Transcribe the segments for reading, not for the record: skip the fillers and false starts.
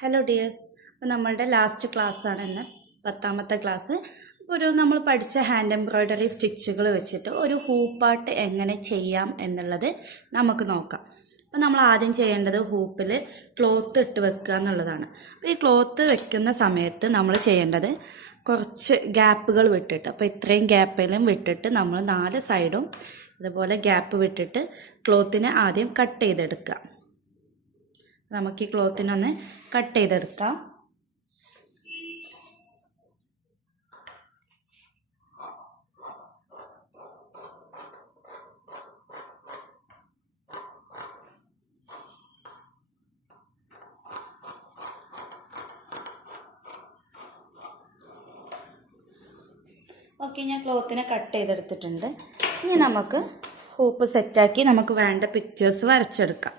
Hello dears, അപ്പോൾ നമ്മളുടെ last ക്ലാസ്സാണ് ഇന്ന് 10ാമത്തെ ക്ലാസ്. നമ്മൾ പഠിച്ച ഹാൻഡ് എംബ്രോയ്ഡറി സ്റ്റിച്ചുകൾ വെച്ചിട്ട് ഒരു ഹൂപ്പാട്ട് എങ്ങനെ ചെയ്യാം എന്നുള്ളത് നമുക്ക് നോക്കാം. അപ്പോൾ നമ്മൾ ആദ്യം ചെയ്യേണ്ടത് ഹൂപ്പിൽ ക്ലോത്ത് ഇട്ട് വെക്കുക എന്നുള്ളതാണ്. അപ്പോൾ ഈ ക്ലോത്ത് വെക്കുന്ന സമയത്ത് നമ്മൾ ചെയ്യേണ്ടത് കുറച്ച് ഗ്യാപ്പുകൾ വിട്ടിട്ട്, അപ്പോൾ ഇത്രയും ഗ്യാപ്പിലും വിട്ടിട്ട് നമ്മൾ 4 സൈഡും ഇതുപോലെ ഗ്യാപ്പ് വിട്ടിട്ട് ക്ലോത്തിനെ ആദ്യം കട്ട് ചെയ്തെടുക്കുക. നമുക്ക് ഈ ക്ലോത്തിനൊന്ന് കട്ട് ചെയ്തെടുക്കാം. ഓക്കെ, ഞാൻ ക്ലോത്തിനെ കട്ട് ചെയ്തെടുത്തിട്ടുണ്ട്. ഇനി നമുക്ക് ഹൂപ്പ് സെറ്റാക്കി നമുക്ക് വേണ്ട പിക്ചേഴ്സ് വരച്ചെടുക്കാം.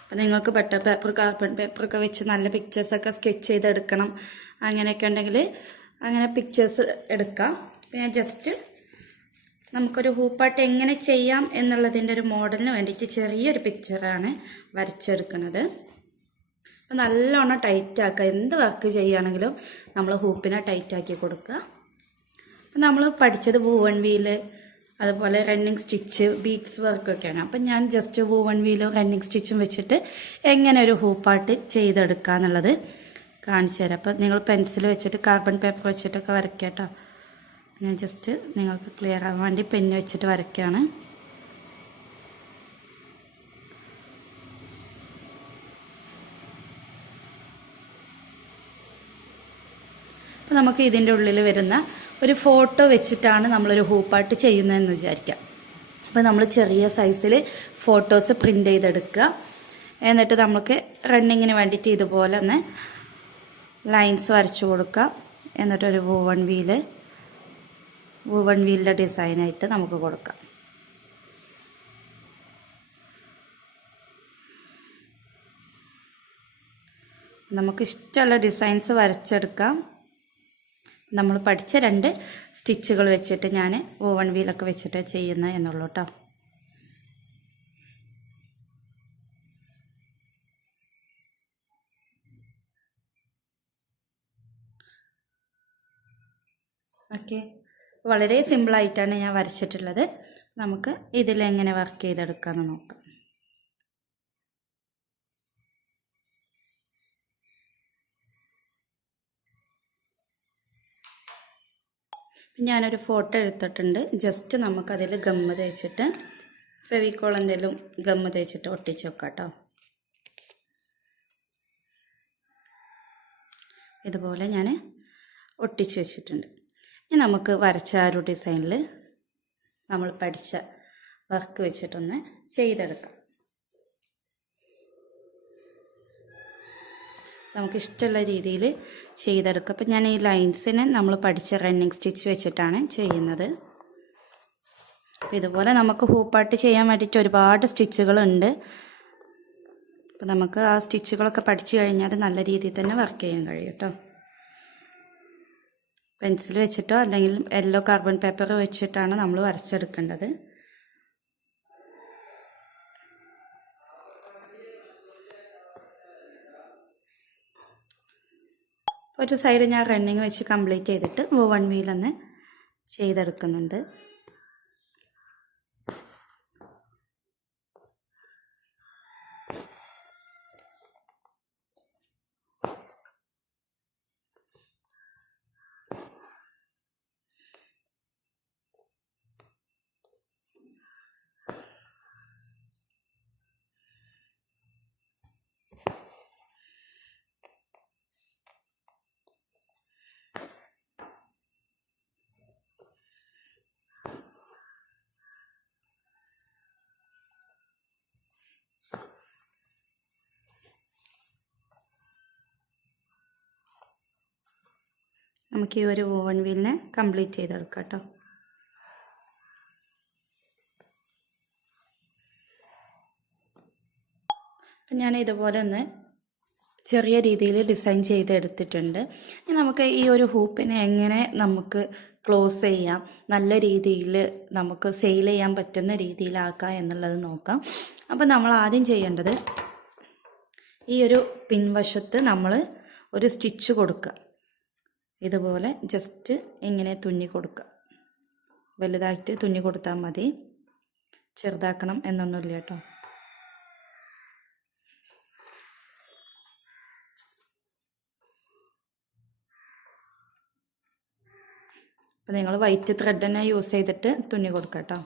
അപ്പോൾ നിങ്ങൾക്ക് ബട്ടർ പേപ്പർ, കാർബൺ പേപ്പറൊക്കെ വെച്ച് നല്ല പിക്ചേഴ്സൊക്കെ സ്കെച്ച് ചെയ്തെടുക്കണം, അങ്ങനെയൊക്കെ ഉണ്ടെങ്കിൽ അങ്ങനെ പിക്ചേഴ്സ് എടുക്കാം. അപ്പോൾ ഞാൻ ജസ്റ്റ് നമുക്കൊരു ഹൂപ്പാട്ട് എങ്ങനെ ചെയ്യാം എന്നുള്ളതിൻ്റെ ഒരു മോഡലിന് വേണ്ടിയിട്ട് ചെറിയൊരു പിക്ചറാണ് വരച്ചെടുക്കുന്നത്. അപ്പോൾ നല്ലോണം ടൈറ്റാക്കുക. എന്ത് വർക്ക് ചെയ്യുകയാണെങ്കിലും നമ്മൾ ഹൂപ്പിനെ ടൈറ്റാക്കി കൊടുക്കുക. അപ്പോൾ നമ്മൾ പഠിച്ചത് വൂവൺ വീല്, അതുപോലെ റണ്ണിങ് സ്റ്റിച്ച്, ബീഡ്സ് വർക്കൊക്കെയാണ്. അപ്പം ഞാൻ ജസ്റ്റ് വൂവൺ വീലും റണ്ണിങ് സ്റ്റിച്ചും വെച്ചിട്ട് എങ്ങനെ ഒരു ഹൂപ്പാട്ട് ചെയ്തെടുക്കുക എന്നുള്ളത് കാണിച്ചു തരാം. അപ്പോൾ നിങ്ങൾ പെൻസിൽ വെച്ചിട്ട് കാർബൺ പേപ്പർ വെച്ചിട്ടൊക്കെ വരയ്ക്കുക കേട്ടോ. ഞാൻ ജസ്റ്റ് നിങ്ങൾക്ക് ക്ലിയർ ആവാൻ വേണ്ടി പെന്ന് വെച്ചിട്ട് വരയ്ക്കുകയാണ്. അപ്പോൾ നമുക്ക് ഇതിൻ്റെ ഉള്ളിൽ വരുന്ന ഒരു ഫോട്ടോ വെച്ചിട്ടാണ് നമ്മളൊരു ഹൂപ്പാട്ട് ചെയ്യുന്നതെന്ന് വിചാരിക്കാം. അപ്പോൾ നമ്മൾ ചെറിയ സൈസിൽ ഫോട്ടോസ് പ്രിൻ്റ് ചെയ്തെടുക്കുക. എന്നിട്ട് നമുക്ക് റണ്ണിങ്ങിന് വേണ്ടിയിട്ട് ഇതുപോലെ ഒന്ന് ലൈൻസ് വരച്ചു കൊടുക്കുക. എന്നിട്ടൊരു വൂവൺ വീലിൻ്റെ ഡിസൈനായിട്ട് നമുക്ക് കൊടുക്കാം. നമുക്കിഷ്ടമുള്ള ഡിസൈൻസ് വരച്ചെടുക്കാം. നമ്മൾ പഠിച്ച 2 സ്റ്റിച്ചുകൾ വെച്ചിട്ട് ഞാൻ വൂവൺ വീലൊക്കെ വെച്ചിട്ട് ചെയ്യുന്നത് എന്നുള്ളൂ കേട്ടോ. ഓക്കെ, വളരെ സിമ്പിളായിട്ടാണ് ഞാൻ വരച്ചിട്ടുള്ളത്. നമുക്ക് ഇതിലെങ്ങനെ വർക്ക് ചെയ്തെടുക്കാമെന്ന് നോക്കാം. ഞാനൊരു ഫോട്ടോ എടുത്തിട്ടുണ്ട്. ജസ്റ്റ് നമുക്കതിൽ ഗമ്മ് തേച്ചിട്ട്, ഫെവിക്കോൾ എന്തെങ്കിലും ഗമ്മ് തേച്ചിട്ട് ഒട്ടിച്ച് വെക്കാം കേട്ടോ. ഇതുപോലെ ഞാൻ ഒട്ടിച്ച് വെച്ചിട്ടുണ്ട്. ഇനി നമുക്ക് വരച്ച ആ ഒരു ഡിസൈനിൽ നമ്മൾ പഠിച്ച വർക്ക് വെച്ചിട്ടൊന്ന് ചെയ്തെടുക്കാം. നമുക്കിഷ്ടമുള്ള രീതിയിൽ ചെയ്തെടുക്കുക. അപ്പം ഞാൻ ഈ ലൈൻസിന് നമ്മൾ പഠിച്ച റണ്ണിങ് സ്റ്റിച്ച് വെച്ചിട്ടാണ് ചെയ്യുന്നത്. അപ്പോൾ ഇതുപോലെ നമുക്ക് ഹൂപ്പാട്ട് ചെയ്യാൻ വേണ്ടിയിട്ട് ഒരുപാട് സ്റ്റിച്ചുകളുണ്ട്. അപ്പോൾ നമുക്ക് ആ സ്റ്റിച്ചുകളൊക്കെ പഠിച്ചു കഴിഞ്ഞാൽ നല്ല രീതിയിൽ തന്നെ വർക്ക് ചെയ്യാൻ കഴിയും കേട്ടോ. പെൻസിൽ വെച്ചിട്ടോ അല്ലെങ്കിൽ യെല്ലോ കാർബൺ പേപ്പർ വെച്ചിട്ടാണ് നമ്മൾ വരച്ചെടുക്കേണ്ടത്. ഒരു സൈഡ് ഞാൻ റണ്ണിങ് വെച്ച് കംപ്ലീറ്റ് ചെയ്തിട്ട് വൂവൺ വീലൊന്ന് ചെയ്തെടുക്കുന്നുണ്ട്. നമുക്ക് ഈ ഒരു വൂവൺ വീലിനെ കംപ്ലീറ്റ് ചെയ്തെടുക്കാം കേട്ടോ. അപ്പം ഞാൻ ഇതുപോലെ ഒന്ന് ചെറിയ രീതിയിൽ ഡിസൈൻ ചെയ്തെടുത്തിട്ടുണ്ട്. ഇനി നമുക്ക് ഈ ഒരു ഹൂപ്പിനെ എങ്ങനെ നമുക്ക് ക്ലോസ് ചെയ്യാം, നല്ല രീതിയിൽ നമുക്ക് സെയിൽ ചെയ്യാൻ പറ്റുന്ന രീതിയിലാക്കാം എന്നുള്ളത് നോക്കാം. അപ്പോൾ നമ്മൾ ആദ്യം ചെയ്യേണ്ടത് ഈ ഒരു പിൻവശത്ത് നമ്മൾ ഒരു സ്റ്റിച്ച് കൊടുക്കുക. ഇതുപോലെ ജസ്റ്റ് ഇങ്ങനെ തുന്നി കൊടുക്കുക. വലുതായിട്ട് തുന്നി കൊടുത്താൽ മതി, ചെറുതാക്കണം എന്നൊന്നുമില്ല കേട്ടോ. അപ്പോൾ നിങ്ങൾ വൈറ്റ് ത്രെഡ് തന്നെ യൂസ് ചെയ്തിട്ട് തുന്നി കൊടുക്കുക കേട്ടോ.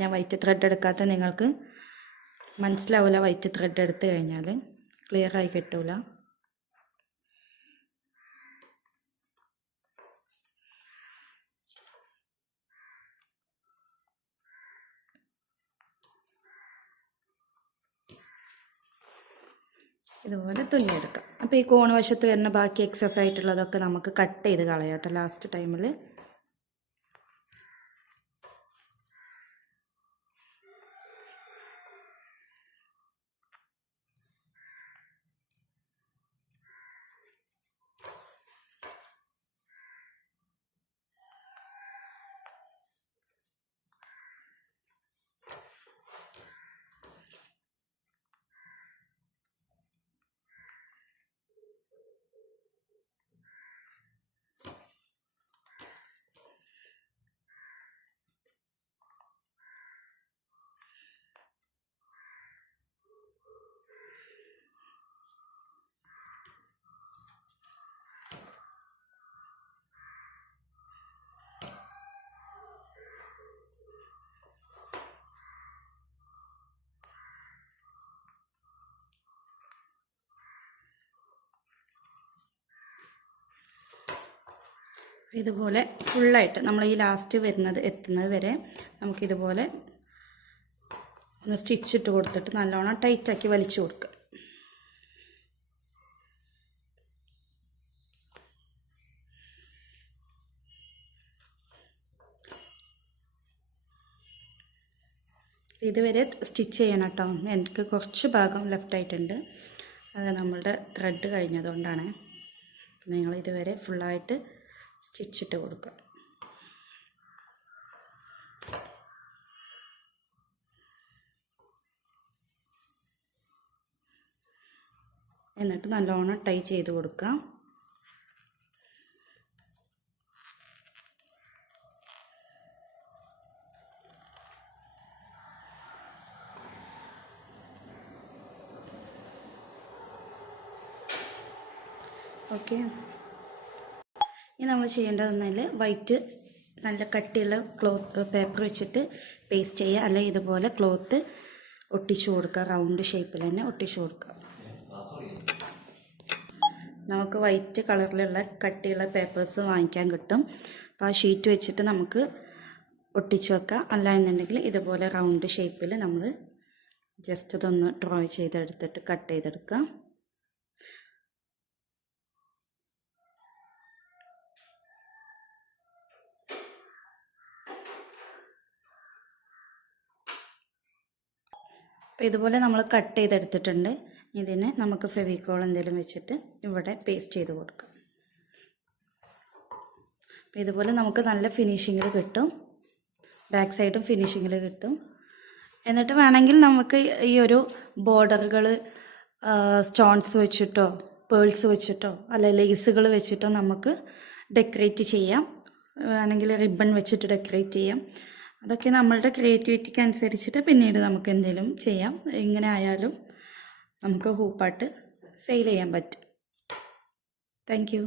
ഞാൻ വൈറ്റ് ത്രെഡ് എടുക്കാത്ത നിങ്ങൾക്ക് മനസ്സിലാവില്ല. വൈറ്റ് ത്രെഡ് എടുത്തു കഴിഞ്ഞാൽ ക്ലിയർ ആയി കിട്ടില്ല. ഇതുപോലെ തുന്നിയെടുക്കാം. അപ്പോൾ ഈ കോൺ വശത്ത് വരുന്ന ബാക്കി എക്സസ് ആയിട്ടുള്ളതൊക്കെ നമുക്ക് കട്ട് ചെയ്ത് കളയാം കേട്ടോ ലാസ്റ്റ് ടൈമിൽ. ഇതുപോലെ ഫുള്ളായിട്ട് നമ്മൾ ഈ ലാസ്റ്റ് എത്തുന്നത് വരെ നമുക്കിതുപോലെ ഒന്ന് സ്റ്റിച്ചിട്ട് കൊടുത്തിട്ട് നല്ലോണം ടൈറ്റാക്കി വലിച്ചു കൊടുക്കുക. ഇതുവരെ സ്റ്റിച്ച് ചെയ്യണം കേട്ടോ. എനിക്ക് കുറച്ച് ഭാഗം ലെഫ്റ്റ് ആയിട്ടുണ്ട്, അത് നമ്മളുടെ ത്രെഡ് കഴിഞ്ഞതുകൊണ്ടാണ്. നിങ്ങൾ ഇതുവരെ ഫുള്ളായിട്ട് സ്റ്റിച്ചിട്ട് കൊടുക്കുക. എന്നിട്ട് നല്ലോണം ടൈ ചെയ്ത് കൊടുക്കുക. ഓക്കെ, ഇനി നമ്മൾ ചെയ്യേണ്ടതെന്നാൽ വൈറ്റ് നല്ല കട്ടിയുള്ള പേപ്പർ വെച്ചിട്ട് പേസ്റ്റ് ചെയ്യുക, അല്ലെങ്കിൽ ഇതുപോലെ ക്ലോത്ത് ഒട്ടിച്ചു കൊടുക്കുക. റൗണ്ട് ഷേപ്പിൽ തന്നെ ഒട്ടിച്ചു കൊടുക്കുക. നമുക്ക് വൈറ്റ് കളറിലുള്ള കട്ടിയുള്ള പേപ്പേഴ്സ് വാങ്ങിക്കാൻ കിട്ടും. അപ്പോൾ ആ ഷീറ്റ് വെച്ചിട്ട് നമുക്ക് ഒട്ടിച്ചു വെക്കാം. അല്ല എന്നുണ്ടെങ്കിൽ ഇതുപോലെ റൗണ്ട് ഷേപ്പിൽ നമ്മൾ ജസ്റ്റ് ഇതൊന്ന് ഡ്രോ ചെയ്തെടുത്തിട്ട് കട്ട് ചെയ്തെടുക്കാം. അപ്പോൾ ഇതുപോലെ നമ്മൾ കട്ട് ചെയ്തെടുത്തിട്ടുണ്ട്. ഇതിന് നമുക്ക് ഫെവിക്കോൾ എന്തെങ്കിലും വെച്ചിട്ട് ഇവിടെ പേസ്റ്റ് ചെയ്ത് കൊടുക്കാം. അപ്പോൾ ഇതുപോലെ നമുക്ക് നല്ല ഫിനിഷിങ്ങിൽ കിട്ടും, ബാക്ക് സൈഡും ഫിനിഷിങ്ങിൽ കിട്ടും. എന്നിട്ട് വേണമെങ്കിൽ നമുക്ക് ഈ ഒരു ബോർഡറുകൾ സ്റ്റോൺസ് വെച്ചിട്ടോ പേൾസ് വെച്ചിട്ടോ അല്ല ലേസുകൾ വെച്ചിട്ടോ നമുക്ക് ഡെക്കറേറ്റ് ചെയ്യാം. വേണമെങ്കിൽ റിബൺ വെച്ചിട്ട് ഡെക്കറേറ്റ് ചെയ്യാം. അതൊക്കെ നമ്മളുടെ ക്രിയേറ്റിവിറ്റിക്ക് അനുസരിച്ചിട്ട് പിന്നീട് നമുക്ക് എന്തെങ്കിലും ചെയ്യാം. ഇങ്ങനെ ആയാലും നമുക്ക് ഹൂപ്പായിട്ട് സെയിൽ ചെയ്യാൻ പറ്റും. Thank you.